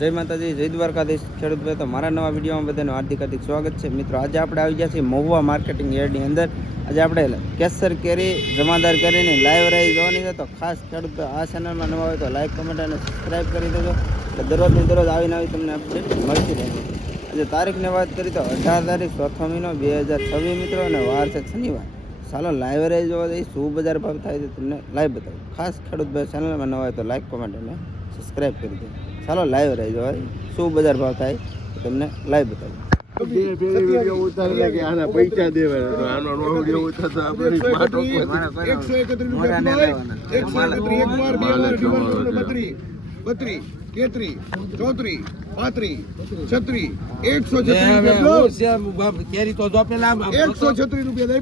જય માતાજી, જય દ્વારકાધીશ ખેડૂત ભાઈ. તો મારા નવા વિડીયોમાં બધાનું હાર્દિક સ્વાગત છે. મિત્રો, આજે આપણે આવી ગયા છીએ મહુવા માર્કેટિંગ યાર્ડની અંદર. આજે આપણે કેસર કેરી, જમાદાર કેરીની લાઈવ રાઈ જોવાની છે. તો ખાસ ખેડૂત ભાઈ આ ચેનલમાં નવા હોય તો લાઈક, કમેન્ટ અને સબસ્ક્રાઈબ કરી દેજો. એટલે દરરોજની દરરોજ આવીને તમને અપડેટ મળતી રહેશે. આજે તારીખની વાત કરી તો 18 તારીખ 4થો મહિનો 2026 મિત્રો, અને વાર છે શનિવાર. ચાલો લાઈવ રાઈ જોવા જઈએ શું બજાર ભાવ થાય છે તમને લાઈવ બતાવું. ખાસ ખેડૂત ભાઈ ચેનલમાં નવા હોય તો લાઈક, કમેન્ટ અને સબસ્ક્રાઈબ કરી દો. ચાલો લાઈવ રહી જો શું બજાર ભાવ થાય તમને લાઈવ બતાવું. કેરી તો 136 રૂપિયા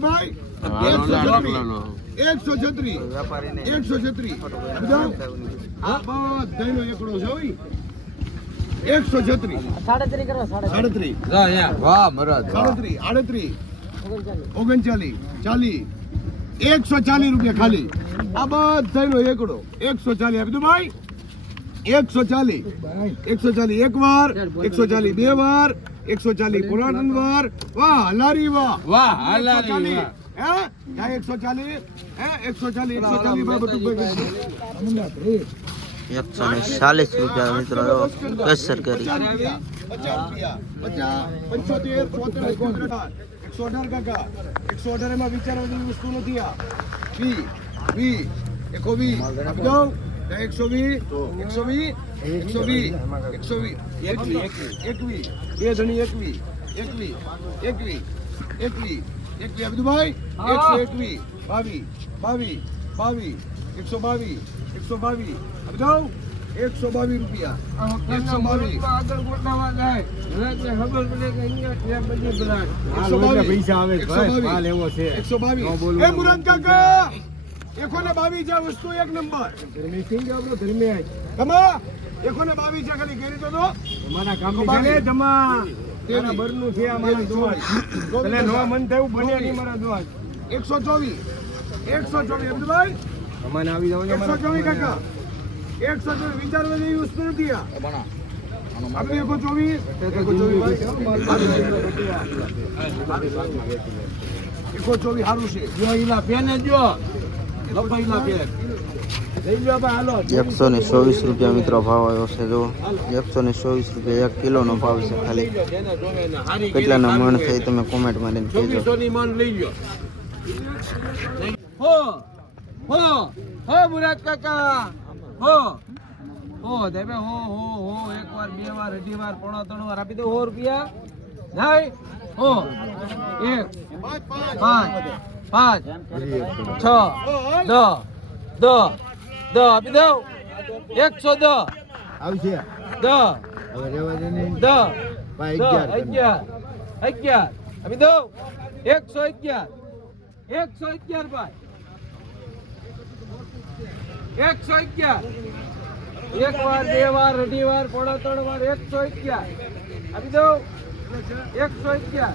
136 રૂપિયા ખાલી. આ બધાનો એકડો 140 આપી દો ભાઈ. 140 એક વાર, 140 બે વાર, 140 પૂરા ત્રણ વાર. વાહ હલારી વાહ, વાહ હલારી વાહ. 140 140 રૂપિયા મિત્રો કેસર કેરી. 118 કાકા 118 એમાં વિચારવાની વસ્તુ નથી. આ 20 આપી દો. 120 બે ધણી 21 આપી દો ભાઈ. 121 22 આપી દો. 122 રૂપિયા 122. મુરાદ કાકા 122 છે વસ્તુ એક નંબર. 122 છે ખાલી કેરી તો મારા કામ છે જમા તેરા બરનું છે આ મારા દોવા. એટલે નો મન થયું બને નહીં મારા દોવા. 124 અબ્દુલભાઈ અમાને આવી જાવ. 124 કાકા 124 વિચારવા જેવી વસ્તુ નથી. આ આપણે 124 સારું છે. જો ઈલા પેને જો 124 રૂપિયા મિત્રો ભાવ આવ્યો છે. જો 124 રૂપિયા 1 કિલોનો ભાવ છે. ખાલી કેટલાના મણ થાય તમે કોમેન્ટ મારીને કહેજો. મુરાદ કાકા દેવે એક વાર બે વાર અઢી વાર પોણા ત્રણ વાર આપી દો. 100 રૂપિયા જાય. 1 5 6 10 આપી દો. 110 આવશે. 10 11 આપી દો. 111 ભાઈ. 111 એક વાર બે વાર અઢી વાર પોણા ત્રણ વાર 111 આપી દો. 111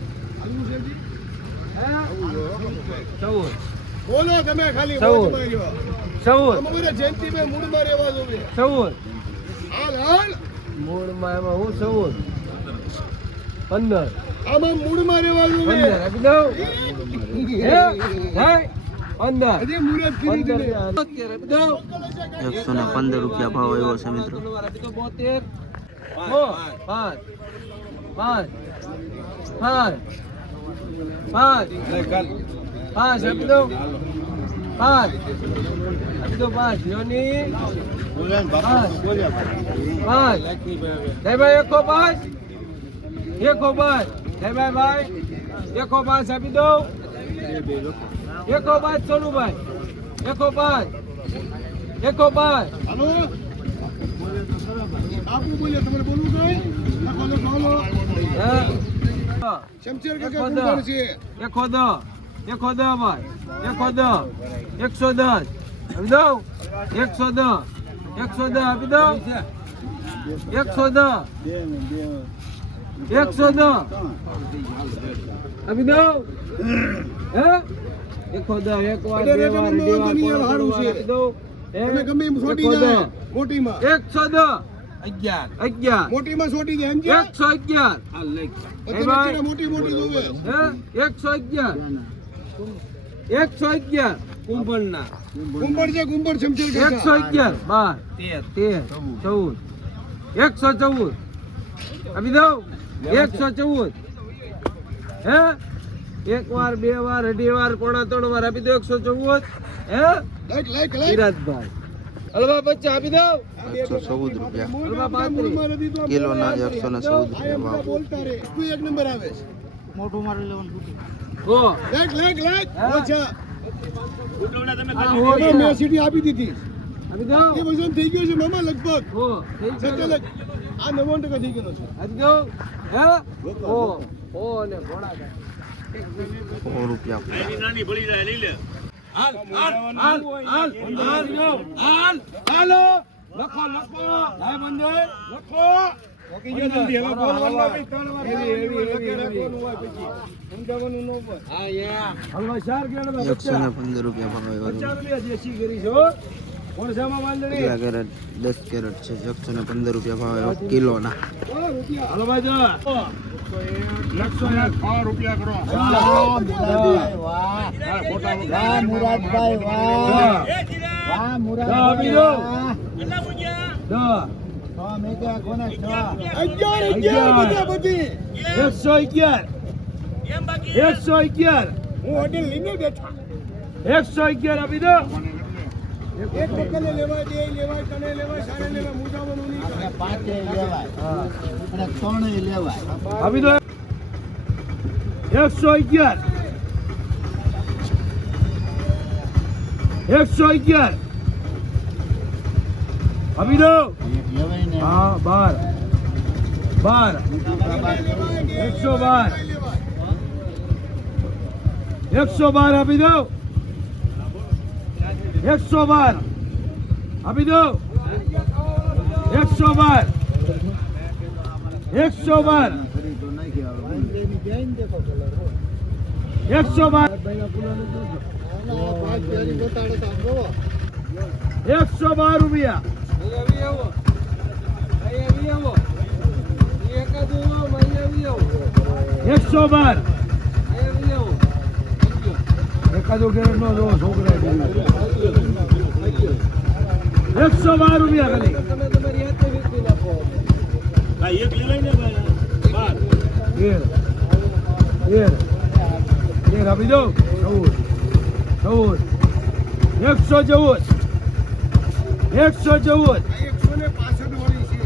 બોલો તમે ખાલી 14 જયંતિભાઈ મૂળમાં રહેવા જોવે. 14 મૂળમાં એમાં હું 14 15 આમાં મૂળમાં રહેવા જોવે. આપી દો. 115 રૂપિયા ભાવ આવ્યો છે મિત્રો. 5 આપી દો. 5 યોની 5 જયભાઈ 105 જયભાઈ 105 આપી દો. 105 સોનુભાઈ 105 હાલો આપુ બોલે તમારે બોલવું કઈ શમશેર કાકા કુંભાર છે. 110 ભાઈ 110 આપી દો. 110 આપી દો. 110 આપી દો. એક વાર બે વાર 110 11 મોટીમાં છોટી છે એમ છે 111 પછી નીચેના મોટી મોટી જોવે હે 111 111 કુંભણના કુંભર છે કુંભર સમજે 111 12 13 14 114 આપી દઉં 114 હે એક વાર બે વાર અઢી વાર પોણા ત્રણ વાર આપી દો 114 હે લાઈક લાઈક લાઈક વિરાજભાઈ હલવા બચ્ચા આપી દો 114 રૂપિયા હલવા 32 કિલોના 114 રૂપિયા ભાવ બોલતા રે તું એક નંબર આવે છે હો લાઈક લાઈક લાઈક હા. ઓછા આ હો મેં સિટી આપી દીધી આપી દો એ વજન થઈ ગયું છે મામા લગભગ હો થઈ સત્ય ગયો લગ આ 99% થઈ ગયો છે આપી દો હે હો ને ઘોડા કા 100 રૂપિયા હાલો લખો ભાઈ બંધો લખો હલવા ચાર ગેડા 115 રૂપિયા ભાવ આવ્યો છે. દેશી કરી છો કોણ સામા વાંદરી કેટલા કેરેટ 10 કેરેટ છે 115 રૂપિયા ભાવ આવ્યો કિલોના હલો ભાઈ જા 101 રૂપિયા કરો મુરાદભાઈ વાહ આપી દો દા 11 બધા બધી 111 હું હોટેલ લઈને બેઠા 111 આપી દો એક બકલે લેવાય બે લેવાય તને લેવાય સારે લેવાય મુજાવાનું નહીં થાય. પાંચે લેવાય અને ત્રણેય લેવાય આપી દો 111 111 આપી દો એક લેવાય ને હા 12 112 112 આપી દો 112 આપી દો 112 112 ફરી તો નાખી આવે 112 રૂપિયા 112 એકાદો કેરેટ નો જો છોકરા 112 રૂપિયા ખાલી તેર આપી દો 14 114 114 165 વાળી છે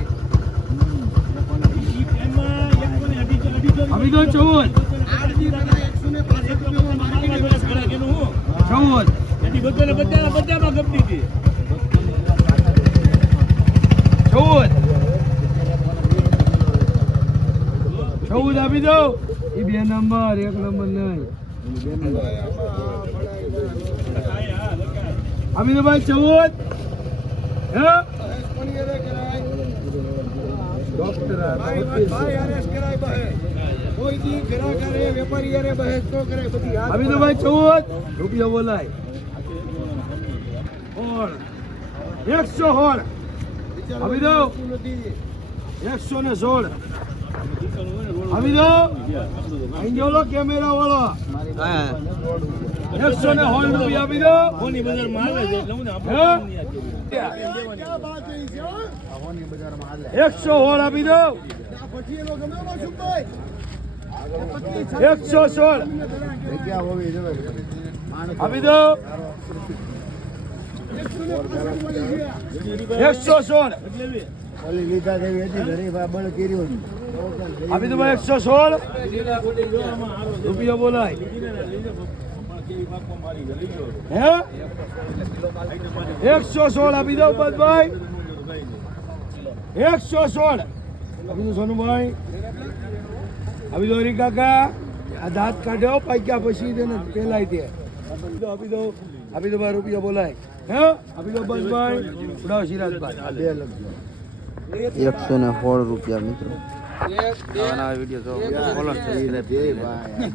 આપી દો 14 આરજી તને 165 રૂપિયામાં માર્કેટ 14 આપી દો એ બે નંબર એક નંબર નહીં આપી દો ભાઈ 14 હે પણ યારે કરાય ડોક્ટર ભાઈ યારે કરાય બહે કોઈ દી ઘરા કરે વેપારી યારે બહેસ તો કરે બધી હાથ આપી દો ભાઈ 14 રૂપિયા બોલાય 116 આપી દો 116 આપી દો અહીં જોલો કેમેરા વાળો 116 રૂપિયા આપી દો હે? 116 આપી દો 116 જગ્યા હોવી જોઈએ આપી દો 116 ઓલી લીધા જેવી હતી ગરીબ આ બળ કર્યું આપી દો ભાઈ 116 રૂપિયા બોલાય હે 116 આપી દો ભાઈ 116 આપી દો સોનુભાઈ આપી દો હરી કાકા આ દાંત કાઢ્યો પાક્યા પછી તેને પેલાય તે આપી દો ભાઈ રૂપિયા બોલાય હે આપી દો બસ ભાઈ ઉડાવ સિરાજભાઈ બે લખજો 116 રૂપિયા મિત્રો નવા નવા વિડીયો જો ફોલો બે ભાઈ